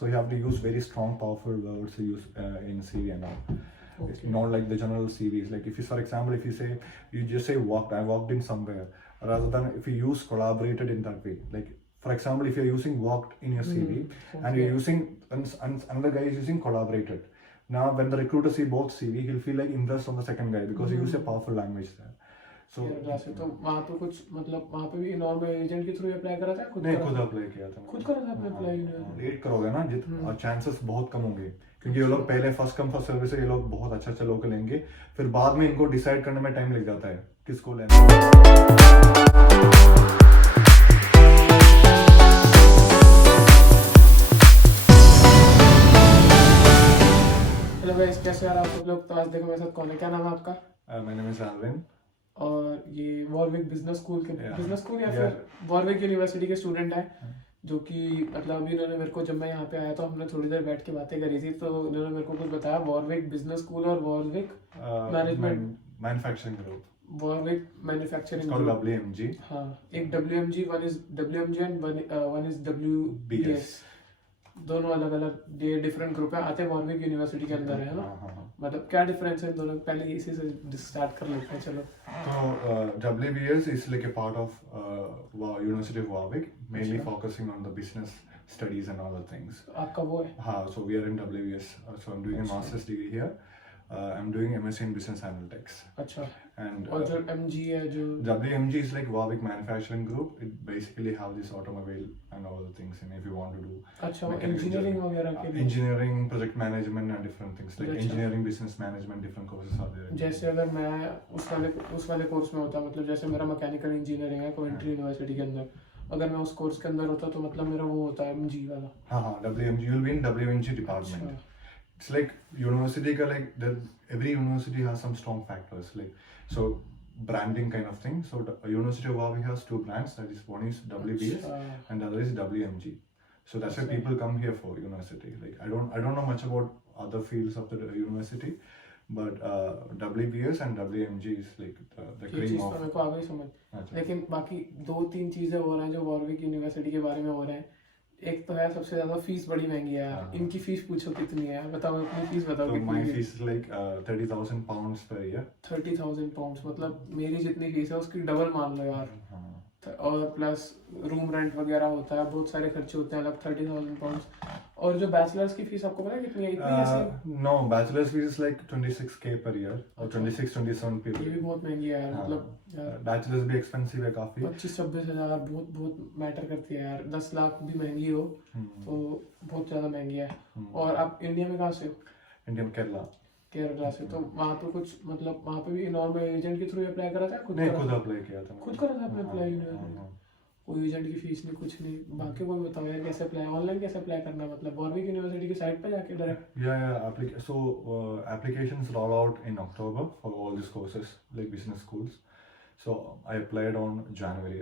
So you have to use very strong, powerful words to use in CV and all. It's not like the general CVs. Like if you, for example, if you say, you just say walked, I walked in somewhere, rather than if you use collaborated in that way. Like for example, if you're using walked in your CV and you're using, and another guy is using collaborated. Now when the recruiter see both CV, he'll feel like impressed on the second guy because he used a powerful language there. So तो वहाँ पे कुछ मतलब वहाँ पे भी normal agent के through apply करा था खुद नहीं, खुद अप्लाई किया था। खुद करा था आपने अप्लाई? लेट करोगे ना चांसेस बहुत कम होंगे, क्योंकि ये लोग पहले फर्स्ट कम फर्स्ट सर्विस है, ये लोग बहुत अच्छा अच्छा लोग लेंगे, फिर बाद में इनको डिसाइड करने में टाइम लग जाता है किसको लेना। हेलो गाइस, कैसे यार आप लोग? तो आज देखो मेरे साथ कौन है, क्या नाम है आपका? मेरा नाम है अरविंद और ये वॉरविक बिजनेस स्कूल के बिजनेस स्कूल या फिर वॉरविक यूनिवर्सिटी के स्टूडेंट हैं, जो कि मतलब अभी इन्होंने मेरे को, जब मैं यहाँ पे आया तो हमने थोड़ी देर बैठ के बातें करी थी, तो इन्होंने मेरे को कुछ बताया वॉरविक बिजनेस स्कूल और Warwick management manufacturing group, Warwick manufacturing called WMG। हाँ, एक WMG, one is WMG and one is WBS। दोनों अलग अलग ये डिफरेंट ग्रुप है, आते वॉरविक यूनिवर्सिटी के अंदर है ना। मतलब क्या डिफरेंस है दोनों? पहले इसी से स्टार्ट कर लेते हैं, चलो। तो WBS is like a part of University of Warwick, mainly focusing on the business studies and other things. आपका वो है? हाँ, so we are in WBS, so I'm doing a master's degree here. I'm doing MSc in Business Analytics. अच्छा। And और जो MG है, जो WMG is like Warwick Manufacturing Group. It basically have this automobile and all the things, and if you want to do अच्छा इंजीनियरिंग वगैरह के लिए, engineering, project management and different things like engineering, business management, different courses are there. जैसे अगर मैं उस वाले कोर्स में होता, मतलब जैसे मेरा मैकेनिकल इंजीनियरिंग है कोवेंट्री यूनिवर्सिटी के अंदर, अगर मैं उस कोर्स के अंदर होता तो मतलब मेरा वो होता है MG वाला। हाँ, WMG will be in WMG department. It's like university ka, like every university has some strong factors, like so branding kind of thing. So the University of Warwick has two brands, that is one is WBS and the other is WMG. So that's why people come here for university. Like I don't know much about other fields of the university, but WBS and WMG is like the cream of। मेरे को आ गई समझ। लेकिन बाकी दो तीन चीजें हो रहे हैं जो वॉरविक यूनिवर्सिटी के बारे में हो रहे हैं। एक तो है सबसे ज्यादा फीस बड़ी महंगी है यार। इनकी फीस पूछो कितनी है, बताओ अपनी फीस बताओ। So my fees is like 30,000 pounds per year। 30,000 पाउंड मतलब मेरी जितनी फीस है उसकी डबल मान लो यार। और प्लस रूम रेंट वगैरह होता है, बहुत सारे खर्चे होते हैं अलग। 30,000 पाउंड। और जो बैचलर्स की फीस आपको पता है कितनी है? No, bachelor's fees is like 26k per year or 26-27 per year। ये भी बहुत महंगी है यार। मतलब बैचलर्स भी एक्सपेंसिव है काफी। 25-26 हजार बहुत मैटर करती है यार। 10 लाख भी महंगी हो तो बहुत ज्यादा महंगी है। और आप इंडिया में कहाँ से हो? इंडिया में केरला से। तो वहाँ पे कुछ मतलब वहाँ पे भी नॉर्मल एजेंट के थ्रू अप्लाई करा था? खुद अप्लाई किया था। खुद करा था आपने अप्लाई? कोई एजेंट की फीस नहीं, कुछ नहीं। बाकी कोई बताओ यार कैसे अप्लाई, ऑनलाइन कैसे अप्लाई करना? मतलब वॉरविक यूनिवर्सिटी की साइट पे जाके direct? So applications roll out in October for all these courses like business schools. So I applied on January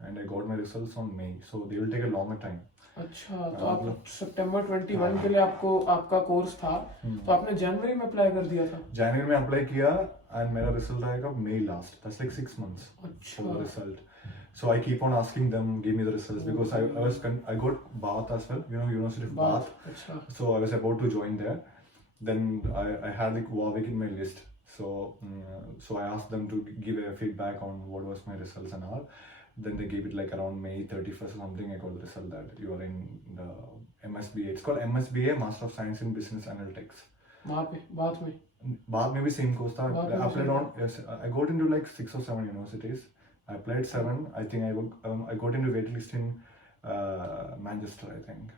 and I got my results on May, so they will take a longer time। अच्छा, तो आप सितंबर 21 के लिए आपका कोर्स था, तो आपने जनवरी में अप्लाई कर दिया था? जनवरी में अप्लाई किया and मेरा रिजल्ट आएगा May last। That's like 6 months for the result। So I keep on asking them, give me the results, because I got Bath as well, University of Bath। So I was about to join there, then I had like Warwick in my list, so I asked them to give a feedback on what was my results and all। Then they gave it like around May 31st or something, I got the result that you are in the MSBA। It's called MSBA, Master of Science in Business Analytics। वहाँ पे बाद में भी same course था। I got into like 6 or 7 universities। I applied 7। I think I got into wait list in Manchester, I think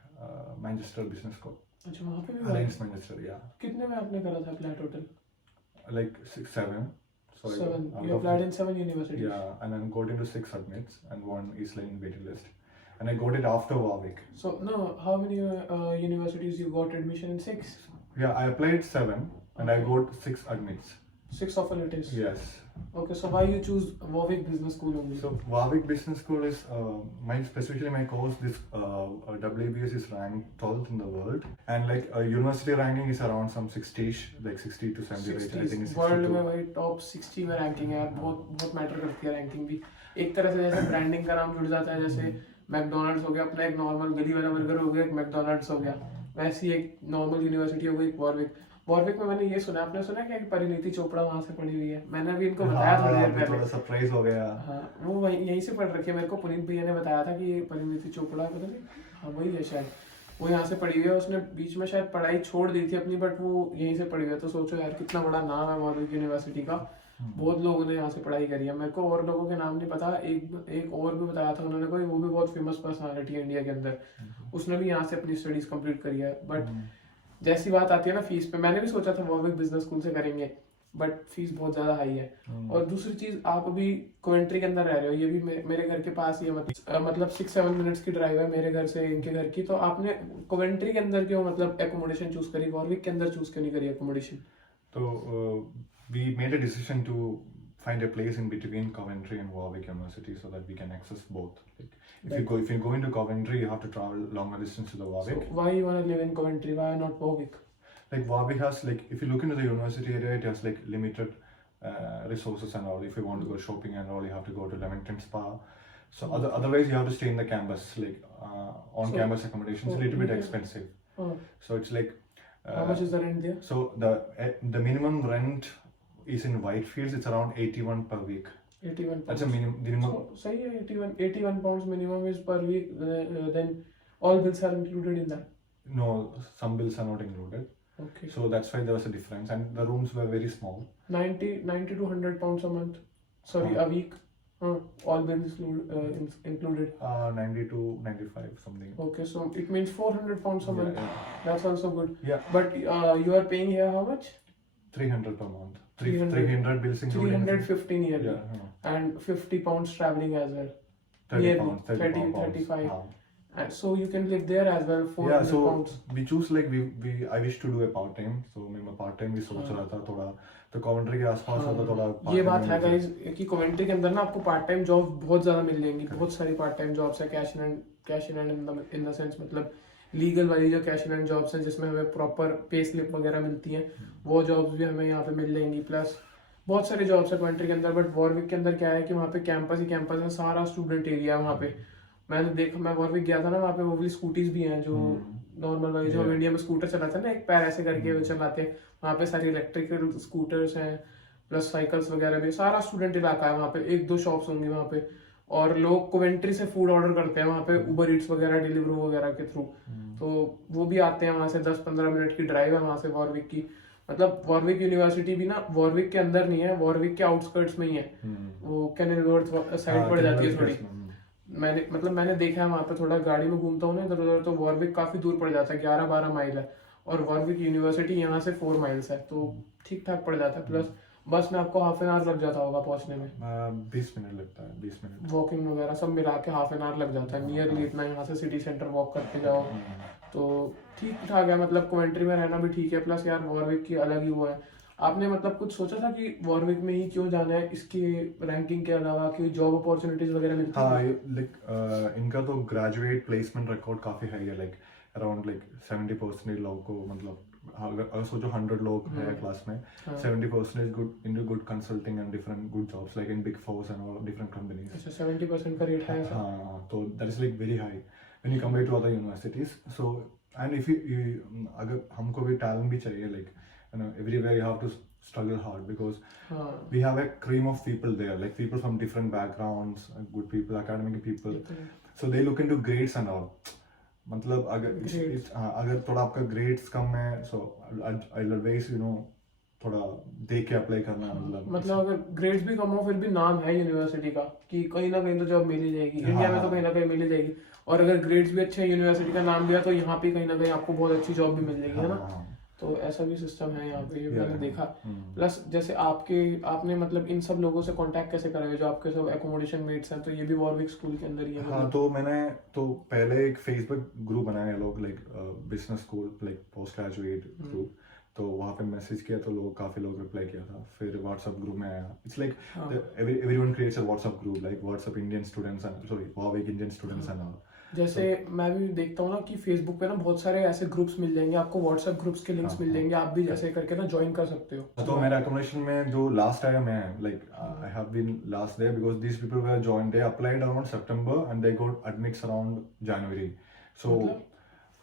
Manchester Business School। अच्छा, वहाँ पे भी Alliance Manchester, yeah। कितने में आपने करा था अप्लाई टोटल? Like 6-7। So 7 you applied in 7 universities? Yeah, and then got into 6 admits and 1 is like in waiting list, and I got it after Warwick। So no, how many universities you got admission in? 6? Yeah, I applied 7 and I got 6 admits। 6 offer letters? Yes। Okay, so why you choose Warwick Business School only? So Warwick Business School is specifically my course, this WBS is ranked 12th in the world, and like university ranking is around some 60ish, like 60 to 70 range, I think it's 62। वर्ल्ड में भाई टॉप 60 में रैंकिंग है यार। बहुत मैटर करती है रैंकिंग भी। एक तरह से जैसे ब्रांडिंग का नाम जुड़ जाता है, जैसे मैकडोनल्ड्स हो गया अपना एक नॉर्मल गली वाला बर्गर हो गया, एक मैकडोनल्ड्स हो गया, वैसी एक नॉर्मल यूनिवर्सिटी हो गई वॉरविक। वॉरविक में मैंने ये सुना, आपने सुना क्या कि परिणीति चोपड़ा वहां से पढ़ी हुई है? मैंने अभी इनको बताया थोड़ी देर पहले, थोड़ा सरप्राइज हो गया। हाँ वो वहीं यहीं से पढ़ रखी है, मेरे को पुनीत भैया ने बताया था कि परिणीति चोपड़ा पता नहीं, हाँ वही है शायद, वो यहाँ से पढ़ी हुई है। उसने बीच में शायद पढ़ाई छोड़ दी थी अपनी, बट वो यहीं से पढ़ी हुई है। तो सोचो यार कितना बड़ा नाम है वॉरविक यूनिवर्सिटी का, बहुत लोगों ने यहाँ से पढ़ाई करी है। मेरे को और लोगों के नाम नहीं पता, एक और भी बताया था उन्होंने कोई, वो भी बहुत फेमस पर्सनालिटी है इंडिया के अंदर, उसने भी यहाँ से अपनी स्टडीज कंप्लीट करी है। बट जैसी बात आती है ना फीस पे, मैंने भी सोचा था वॉरविक बिजनेस स्कूल से करेंगे, बट फीस बहुत ज्यादा हाई है। और दूसरी चीज, आप अभी कोवेंट्री के अंदर रह रहे हो, ये भी मेरे घर के पास ही है, मतलब 6-7 मिनट्स की ड्राइव है मेरे घर से इनके घर की। तो आपने कोवेंट्री के अंदर क्यों मतलब एकोमोडेशन चूज करी, वॉरविक के अंदर चूज क्यों नहीं करी एकोमोडेशन? तो we made a decision to find a place in between Coventry and Warwick University so that we can access both. Like, if you go into Coventry, you have to travel longer distance to the Warwick. So why you want to live in Coventry? Why not Warwick? Like Warwick has, like, if you look into the university area, it has like limited resources and all. If you want to go shopping and all, you have to go to Leamington Spa. So otherwise, you have to stay in the campus, like on campus accommodation. It's a little bit expensive. So it's like. How much is the rent there? So the minimum rent is in Whitefields. It's around 81 per week. 81 That's a minimum. So सही है, 81 pounds minimum is per week. Then all bills are included in that. No, some bills are not included. Okay. So that's why there was a difference, and the rooms were very small. 90 to 100 pounds a month. Sorry, a week. All bills included. 90 to 95 something. Okay, so it means 400 pounds a month. Yeah. That's also good. Yeah. But you are paying here how much? 300 per month. 300 bills included. 315 yearly. Yeah. And 50 pounds traveling as well. 30 Yearly. pounds. 30 pounds. 35. And so you can live there as well. 400 Yeah, so pounds. we choose like I wish to do a part time. So मैं part time भी सोच रहा था थोड़ा, तो कॉवेंट्री के आसपास होता थोड़ा। ये बात है गाइस कि कॉवेंट्री के अंदर ना आपको पार्ट टाइम जॉब बहुत ज्यादा मिल जाएंगी, बहुत सारी पार्ट टाइम जॉब्स है, cash in hand in the sense मतलब लीगल वाली जो कैश इन हैंड जॉब्स हैं जिसमें हमें प्रॉपर पे स्लिप वगैरह मिलती हैं, वो जॉब्स भी हमें यहाँ पे मिल जाएंगी। प्लस बहुत सारी जॉब्स है कॉवेंट्री के अंदर। बट वॉरविक के अंदर क्या है कि वहाँ पे कैंपस ही कैंपस है, सारा स्टूडेंट एरिया है वहाँ पे। मैंने देखा, मैं वॉरविक गया था ना, वहाँ पे वो वाली स्कूटीज भी हैं जो नॉर्मल वाली जो हम इंडिया में स्कूटर चलाते हैं ना, एक पैर ऐसे करके वो चलाते हैं, वहाँ पे सारी इलेक्ट्रिकल स्कूटर्स हैं, प्लस साइकिल्स वगैरह भी, सारा स्टूडेंट इलाका है वहाँ पे। 1-2 शॉप्स होंगी वहाँ पे, और लोग कोवेंट्री से फूड ऑर्डर करते हैं वहाँ पे, उबर ईट्स वगैरह, डिलीवरी वगैरह के थ्रू। तो वो भी आते हैं वहाँ से, 10-15 मिनट की ड्राइव है वहाँ से वॉरविक की। मतलब वॉरविक यूनिवर्सिटी भी ना वॉरविक के अंदर नहीं है, वॉरविक के आउटस्कर्ट्स में ही है, वो कैनलवर्थ साइड पड़ जाती है थोड़ी। मैंने देखा है वहाँ पे, थोड़ा गाड़ी में घूमता हूँ ना इधर उधर, तो वॉरविक काफी दूर पड़ जाता है, 11-12 माइल है, और वॉरविक यूनिवर्सिटी यहाँ से 4 माइल्स है, तो ठीक ठाक पड़ जाता है। प्लस बस में आपको हाफ एन आवर लग जाता होगा पहुंचने में, 20 मिनट लगता है, 20 मिनट वॉकिंग वगैरह सब मिला के हाफ एन आवर लग जाता है नियरली इतना। यहाँ से सिटी सेंटर वॉक करके जाओ तो ठीक ठाक है, मतलब कॉवेंट्री में रहना भी ठीक है। प्लस यार वॉरविक की अलग ही वो है। आपने मतलब कुछ सोचा था कि वॉरविक में ही क्यों जाना है, इसकी रैंकिंग के अलावा कोई जॉब अपॉर्चुनिटीज वगैरह मिलती है? हाँ, लाइक इनका तो ग्रेजुएट प्लेसमेंट रिकॉर्ड काफी हाई है, लाइक अराउंड लाइक 70% लोगों को, मतलब अगर सोचो 100 लोग हैं क्लास में, 70% good into good consulting and different good jobs like in big fours and all different companies. अच्छा, 70% का रेट है? हाँ, तो that is like very high when you compare to other universities. So and if you अगर हमको भी talent भी चाहिए, like you know, everywhere you have to struggle hard because we have a cream of people there, like people from different backgrounds, good people, academic people, so they look into grades and all. मतलब अगर थोड़ा आपका ग्रेड्स कम है, so I'll always थोड़ा देख के अप्लाई करना। मतलब अगर ग्रेड्स भी कम हो फिर भी नाम है यूनिवर्सिटी का कि कहीं ना कहीं तो जॉब मिल ही जाएगी, इंडिया में तो कहीं ना कहीं मिल ही जाएगी। और अगर ग्रेड्स भी अच्छे हैं, यूनिवर्सिटी का नाम दिया, तो यहाँ पे कहीं ना कहीं आपको बहुत अच्छी जॉब भी मिल जाएगी, है ना? तो ऐसा भी सिस्टम है यहाँ पे, ये मैंने देखा। प्लस जैसे आपने मतलब इन सब लोगों से कांटेक्ट कैसे करा है जो आपके सब एकोमोडेशन मेट्स हैं? तो ये भी वॉरविक स्कूल के अंदर ही है? हाँ, तो मैंने तो पहले एक फेसबुक ग्रुप बनाया लोग, like business school, like post graduate group, तो वहाँ पे मैसेज किया तो काफी लोग रिप्लाई किया था। फिर व्हाट्सएप ग्रुप में आया, it's like everyone creates a WhatsApp group, like WhatsApp Indian students and Warwick Indian students and all. जैसे मैं भी देखता हूँ ना कि फेसबुक पे ना बहुत सारे ऐसे ग्रुप्स मिल जाएंगे आपको, व्हाट्सएप ग्रुप्स के लिंक्स मिल जाएंगे, आप भी जैसे करके ना ज्वाइन कर सकते हो। तो मेरा accommodation में जो लास्ट आया मैं like I have been last there because these people were joined, they applied around September and they got admits around January. So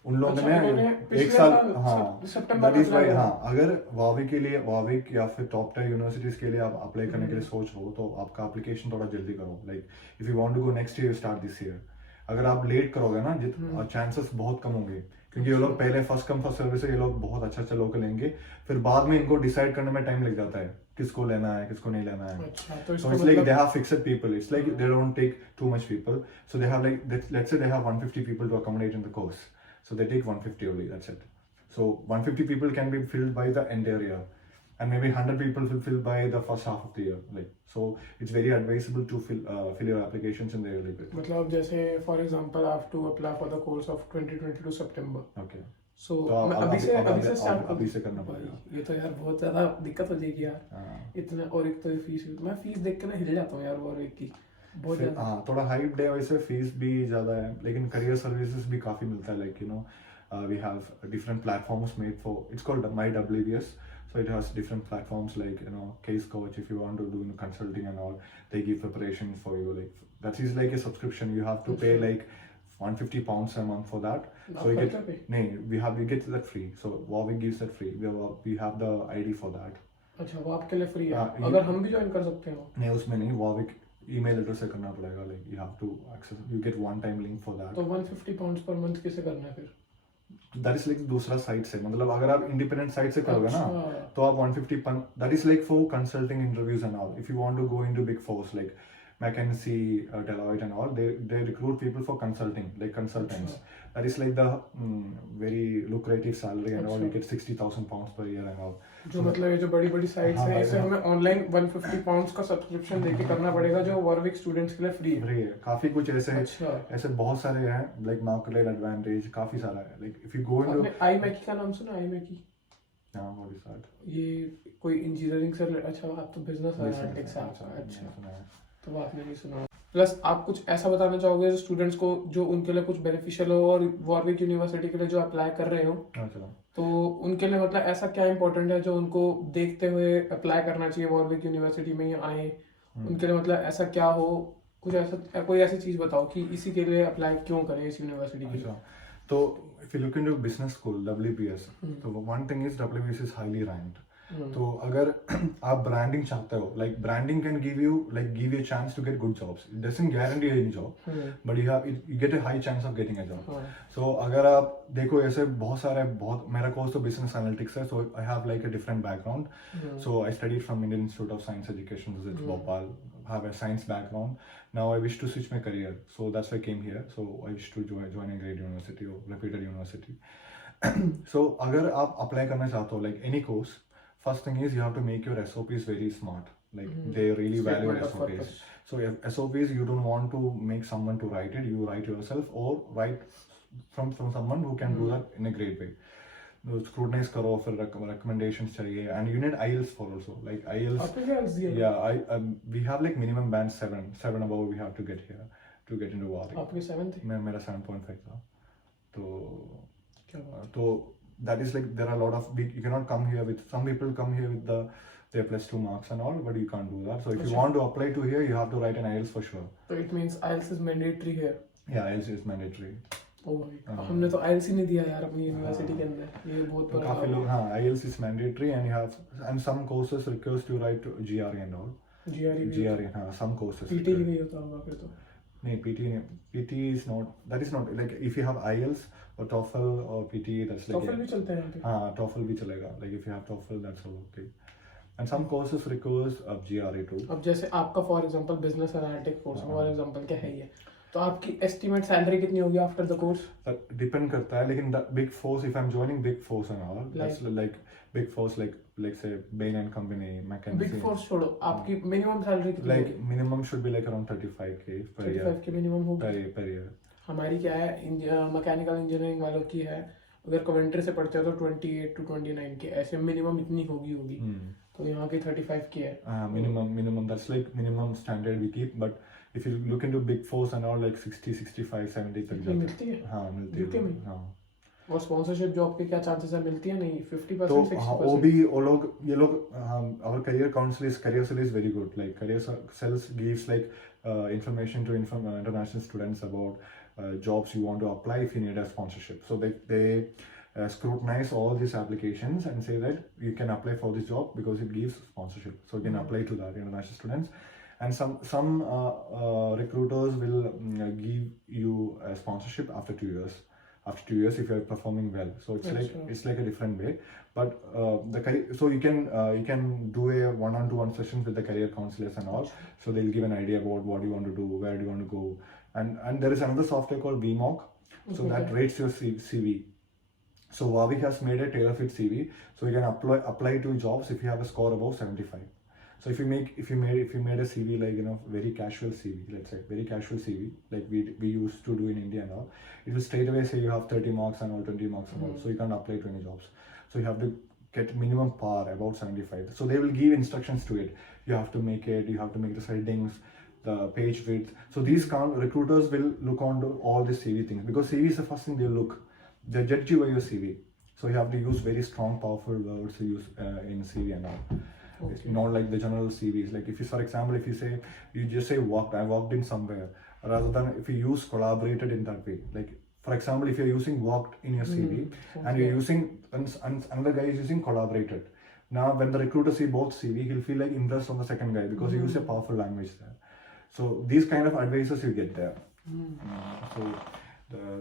उन लोगों अच्छा, ने उन्होंने एक पिछले साल, साल हाँ सितंबर दैट में इज वाई, apply हाँ अगर वाविक के लिए, वाविक या फिर टॉप टायर यूनिवर्सिटीज के लिए आप अप्लाई करने के लिए सोच रहे हो तो आपका एप्लीकेशन थोड़ा जल्दी करो। Like if you want to go next year start this year. अगर आप लेट करोगे ना चांसेस बहुत कम होंगे, क्योंकि ये लोग पहले फर्स्ट कम फर्स्ट सर्विस से ये लोग बहुत अच्छा लोग लेंगे, फिर बाद में इनको डिसाइड करने में टाइम लग जाता है किसको लेना है किसको नहीं लेना है। अच्छा, तो So it's like they have fixed people. It's like they don't take too much people. So they have like, let's say they have 150 people to accommodate in the course. So they take 150 only, that's it. So 150 people can be filled by the entire year. And maybe 100 people will fill by the first half of the year. Like, so it's very advisable to fill your applications in the early bit. मतलब जैसे for example I have to apply for the course of 2022 September. Okay. So तो मैं अभी से स्टार्ट अभी से करना पड़ेगा। ये तो यार बहुत ज्यादा दिक्कत हो जाएगी यार। हाँ। इतना, और एक तो फीस, मैं फीस देख के ना हिल जाता हूँ यार वॉरविक की बहुत ज्यादा। हाँ थोड़ा हाइप डे वैसे फीस भी ज़्यादा है, लेकिन करियर सर्विसेज भी काफ़ी मिलता है। Like you know we have different platforms made for, it's called my WBS. So it has different platforms like, you know, Case Coach, if you want to do consulting and all, they give preparation for you. Like that is like a subscription. You have to pay like 150 pounds a month for that. So you get, we get that free. So Warwick gives that free. We have the ID for that. अच्छा, वो आपके लिए फ्री है? अगर हम भी ज्वाइन कर सकते हो? नहीं उसमें नहीं, Warwick ईमेल एड्रेस से करना पड़ेगा। Like you have to access, you get one time link for that. तो 150 पाउंड्स पर मंथ कैसे करना है फिर? दैट इज लाइक दूसरा साइट से, मतलब अगर आप इंडिपेंडेंट साइट से करोगे ना तो आप 150, that is like for consulting interviews and all. If you want to go into big fours like McKinsey, Deloitte and all, they recruit people for consulting, like consultants. That is like the very lucrative salary and all. You get 60,000 pounds per year and all. जो मतलब ये जो बड़ी साइट्स हैं, इसे हमें ऑनलाइन 150 पाउंड्स का सब्सक्रिप्शन देके करना पड़ेगा, जो वॉरविक स्टूडेंट्स के लिए फ्री है। फ्री है, काफी कुछ ऐसे ऐसे बहुत सारे हैं, लाइक मार्केट एडवांटेज काफी सारा है। Like if you go into, आपने आई मैकी का नाम सुना? आई मैकी, हां व्हाट इज दैट? ये कोई इंजीनियरिंग से, अच्छा आप तो बिजनेस एनालिटिक्स है। अच्छा, तो आपने नहीं सुना। प्लस आप कुछ ऐसा बताना चाहोगे जो स्टूडेंट्स को, जो उनके लिए कुछ बेनिफिशियल हो, और वॉरविक यूनिवर्सिटी के लिए जो अप्लाई कर रहे हो तो उनके लिए मतलब ऐसा क्या इंपॉर्टेंट है जो उनको देखते हुए अप्लाई करना चाहिए वॉरविक यूनिवर्सिटी में आए? उनके लिए मतलब ऐसा क्या हो, कुछ ऐसा कोई ऐसी चीज बताओ कि इसी के लिए अप्लाई क्यों करें इस यूनिवर्सिटी के लिए। तो if you look into business school WBS, तो one thing is WBS is highly ranked. तो अगर आप ब्रांडिंग चाहते हो, like branding can give you chance to get good jobs. It doesn't guarantee any job, but you get a high chance of getting a job. So अगर आप देखो ऐसे बहुत मेरा कोर्स तो बिजनेस एनालिटिक्स है, so I have like a different background. So I studied from Indian Institute of Science Education Bhopal, have a science background. Now I wish to switch my career, so that's why I came here. So I wish to join a great university or reputed university. So अगर आप apply करना चाहते हो like any course, first thing is you have to make your SOPs very smart. Like they really value SOPs. So SOPs, you don't want to make someone to write it. You write yourself or write from someone who can do that in a great way. Scrutinize करो, फिर recommendations चाहिए, and you need IELTS for also, like IELTS. आपने क्या IELTS दिया? Yeah, we have like minimum band 7 above we have to get here to get into Warwick. आपके 7 थे? मेरा 7.5 था। तो क्या बात? तो that is like there are a lot of you cannot come here with, some people come here with their +2 marks and all, but you can't do that. So if you want to apply to here, you have to write an IELTS for sure. So it means IELTS is mandatory here? Yeah, IELTS is mandatory. हमने तो IELTS ही नहीं दिया यार अपनी यूनिवर्सिटी के अंदर, ये बहुत बड़ा। काफी लोग, हाँ IELTS is mandatory and you have, and some courses requires to write GRE and all. GRE, हाँ some courses. PT भी नहीं होता होगा फिर तो? नहीं, PT is not, that is not like if you have IELTS or TOEFL or PT, that's like TOEFL भी चलता है यहाँ पे? हाँ TOEFL भी चलेगा, like if you have TOEFL that's all okay. And some courses requires GRE too. अब जैसे आपका for example business analytics course for example क्या है ये, तो आपकी एस्टिमेट सैलरी कितनी होगी आफ्टर द कोर्स? डिपेंड करता है, लेकिन big force, if I am joining big fours and all, that's like big fours like से Bain & Company, McKinsey. बिग फोर्स छोड़ो, आपकी मिनिमम सैलरी कितनी होगी? Like minimum should be like around 35k per year. 35k minimum होगी per year. हमारी क्या है, mechanical engineering वालों की है, अगर कमेंट्री से पढ़ते हो तो 28 to 29k ऐसे मिनिमम इतनी होगी। तो यहाँ की 35k है। Minimum, that's like minimum standard we keep, but if you look into big fours and all, like 60, 65, 70 तक जाते मिलती है हैं। हाँ मिलती है यूके में। हाँ। और स्पॉन्सरशिप जॉब के क्या चांसेस है, मिलती है नहीं? 50% तो हाँ, वो 60%? भी वो लोग ये लोग our career council is career cell is very good, like career cells gives like information to international students about jobs you want to apply if you need a sponsorship. So they scrutinize all these applications and say that you can apply for this job because it gives sponsorship, so you can apply to that, international students. And some recruiters will give you a sponsorship after 2 years. After 2 years, if you are performing well, so it's like a different way. But so you can do a one-on-one sessions with the career counselors and all. So they'll give an idea about what you want to do, where do you want to go, and there is another software called VMOC, so that rates your CV. So Wavi has made a tailor-fit CV, so you can apply to jobs if you have a score above 75. So if you made a CV like very casual CV, let's say very casual CV like we used to do in India and all, it will straight away say you have 30 marks and all 20 marks and all, so you can't apply to any jobs. So you have to get minimum par about 75. So they will give instructions to it. You have to make it. You have to make the headings, the page width. So these recruiters will look on to all the CV things, because CV is the first thing they look. They judge you by your CV. So you have to use very strong, powerful words to use in CV and all. Okay. It's not like the general CVs. Like if you, for example, if you just say I worked in somewhere, rather than if you use collaborated in that way. Like for example, if you're using worked in your CV and you're using and another guy is using collaborated. Now when the recruiter see both CV, he'll feel like impressed on the second guy because you use a powerful language there. So these kind of advices you get there. So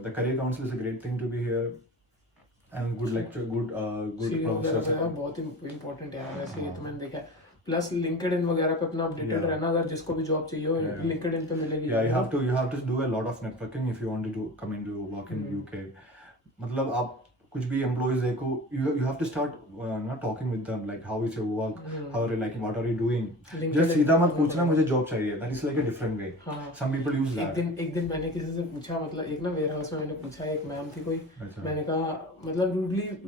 the career council is a great thing to be here. And good lecture, good professors. बहुत इम्पोर्टेंट है वैसे, ये तो मैंने देखा है। Plus LinkedIn वगैरह पे अपना अपडेटेड रहना, अगर जिसको भी जॉब चाहिए हो लिंक्डइन पे मिलेगी। you have to do a lot of networking if you want to come into work in UK. मतलब आप कुछ भी employees देखो, you have to start talking with them, like how is your work, how are you, like what are you doing. Just सीधा मत पूछना मुझे जॉब चाहिए, that is like a different way. Some people use that. एक दिन मैंने किसी से पूछा, मतलब एक ना वेयर हाउस में मैंने पूछा, एक मैम थी कोई, मैंने कहा मतलब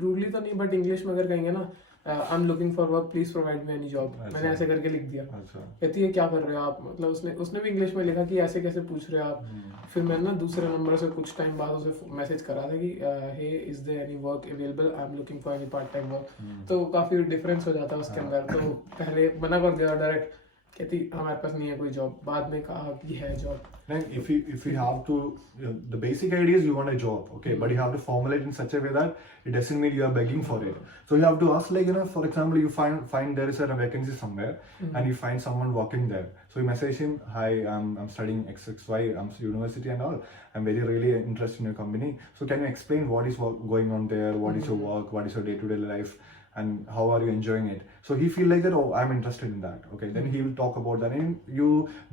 रूडली तो नहीं, बट इंग्लिश में अगर कहेंगे ना आई am looking for work please provide me any job, मैंने ऐसे करके लिख दिया। कहती है क्या कर रहे हो आप, मतलब उसने भी इंग्लिश में लिखा कि ऐसे कैसे पूछ रहे हो आप। फिर मैंने ना दूसरे नंबर से कुछ टाइम बाद उसे मैसेज करा था कि hey is there any work available, I am looking for any part time work. तो काफी डिफरेंस हो जाता है उसके अंदर। तो पहले मना कर दिया डायरेक्ट, कहती हमारे पास नहीं है कोई जॉब, बाद में कहा कि है job. If you have to, the basic idea is you want a job, okay, but you have to formulate in such a way that it doesn't mean you are begging for it. So you have to ask, like for example, you find there is a vacancy somewhere and you find someone working there. So you message him, hi, I'm studying XXY, I'm university and all. I'm really interested in your company. So can you explain what is going on there? What is your work? What is your day-to-day life? And how are you enjoying it? So he feel like that, oh, I'm interested in that. Okay, then he will talk about that. And you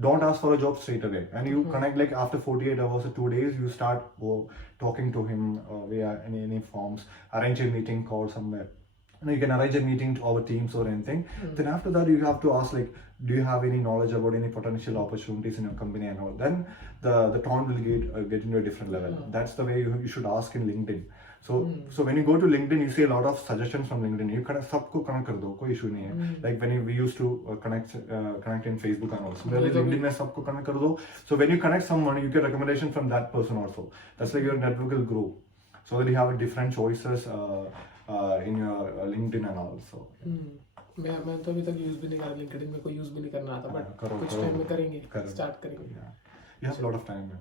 don't ask for a job straight away. And you connect like after 48 hours or 2 days, you start talking to him via any forms, arrange a meeting call somewhere. You can arrange a meeting over Teams or anything. Then after that, you have to ask like, do you have any knowledge about any potential opportunities in your company and all? Then the tone will get into a different level. That's the way you should ask in LinkedIn. So when you go to LinkedIn, you see a lot of suggestions from LinkedIn. You can सबको connect कर दो, कोई issue नहीं है. Like when we used to connect in Facebook and also. LinkedIn में सबको connect कर दो. So when you connect someone, you get recommendation from that person also. That's like your network will grow. So that you have different choices in your LinkedIn and also. मैं तो अभी तक यूज भी नहीं कर रहा लिंक्डइन में, कोई यूज भी नहीं करना आता, बट कुछ टाइम में करेंगे, स्टार्ट करेंगे। You have a lot of time.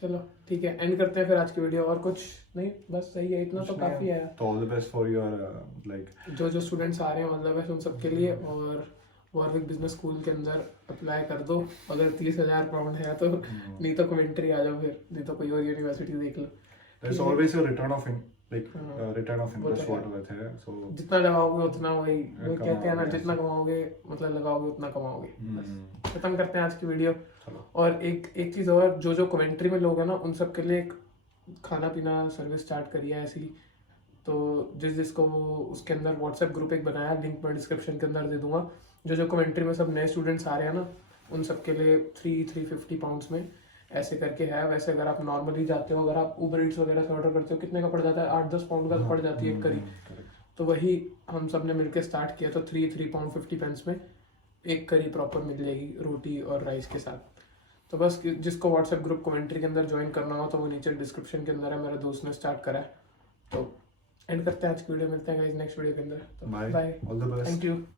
चलो ठीक है, एंड करते हैं फिर आज की वीडियो। और कुछ नहीं, बस सही है, इतना तो काफी है। तो all the best for your like जो स्टूडेंट्स आ रहे हैं, मतलब है उन सबके लिए। और वॉरविक बिजनेस स्कूल के अंदर अप्लाई कर दो, अगर 30,000 पाउंड है तो। नहीं तो कमेंट्री आ जाओ, फिर नहीं तो कोई और यूनिवर्सिटी देख लो। There's always a return of return of interest whatever है। So जितना लगाओगे उतना वही कहते हैं ना, जितना कमाओगे मतलब लगाओगे उतना कमाओगे। बस खत्म करते हैं आज की वीडियो। और एक चीज और, जो कमेंट्री में लोग हैं ना, उन सब के लिए एक खाना पीना सर्विस स्टार्ट करी है ऐसी। तो जिसको उसके अंदर व्हाट्सएप ग्रुप एक बनाया, लिंक मैं डिस्क्रिप्शन के अंदर दे दूंगा। जो कमेंट्री में सब नए स्टूडेंट्स आ रहे हैं ना, उन सब के लिए 350 पाउंड्स में ऐसे करके है। वैसे अगर आप नॉर्मली जाते हो, अगर आप उबर ईट्स वगैरह से ऑर्डर करते हो, कितने का पड़ जाता है? 8-10 पाउंड का पड़ जाती है एक करी। तो वही हम सब ने मिलकर स्टार्ट किया। तो 3 पाउंड 50 पेंस में एक करी प्रॉपर मिल जाएगी, रोटी और राइस के साथ। तो बस जिसको व्हाट्सएप ग्रुप कमेंट्री के अंदर ज्वाइन करना हो तो वो नीचे डिस्क्रिप्शन के अंदर है, मेरे दोस्त ने स्टार्ट करा है। तो एंड करते हैं आज की वीडियो, मिलते हैं गाइस नेक्स्ट वीडियो के अंदर। Bye, bye, all the best. Thank you.